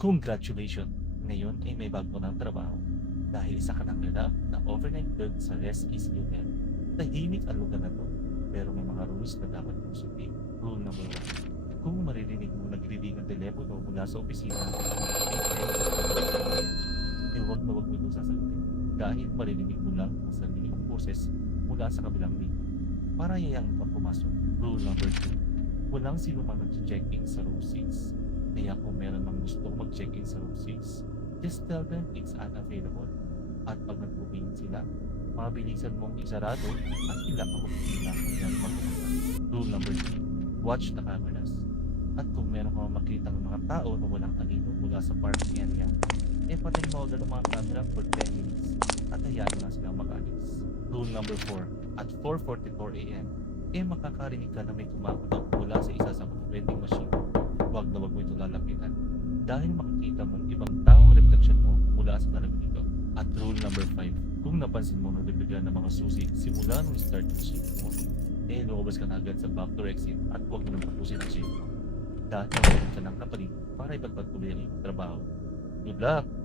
Congratulations! Ngayon ay may bago ng trabaho. Dahil isa ka ng ganap na overnight bird sa Rest is Union. Tahimik ang lugar na to, pero may mga rules na dapat mong sundin. Rule number 1. Kung maririnig mo nagriring ang telepono mula sa opisina, eh huwag na huwag mo ito sasagutin. Dahil maririnig mo lang ang sarili mong boses mula sa kabilang ring. Para yayang kang pumasok. Rule number 2. Walang sino mang nag-check-in sa room 6. Kaya kung meron mang gustong mag-check-in sa room 6, just tell them it's unavailable. At pag nag-booking sila, mabilisan mong isarado at sila ang magpila hanggang magpupunta. Rule number 3. Watch the cameras. At kung meron kang makitang mga tao na walang kanino mula sa parking area, eh patay mo agad ang mga camera for 10 minutes at hayaan mo na silang mag-alis. Rule number 4. At 4:44 AM, eh makakarinig ka na may kumakatok mula sa isa sa mga vending machine. Huwag na huwag mo ito lalapitan dahil makikita mo ibang taong reflection mo mula sa talaga dito. At rule number 5, kung napansin mo na bibigyan ng mga susi simula nung start ng shift mo, eh lumabas ka na agad sa back door exit at huwag mo nang tapusin ang shift mo. Dahil meron ka ng kapalit para ipagpatuloy ang iyong trabaho. Good luck!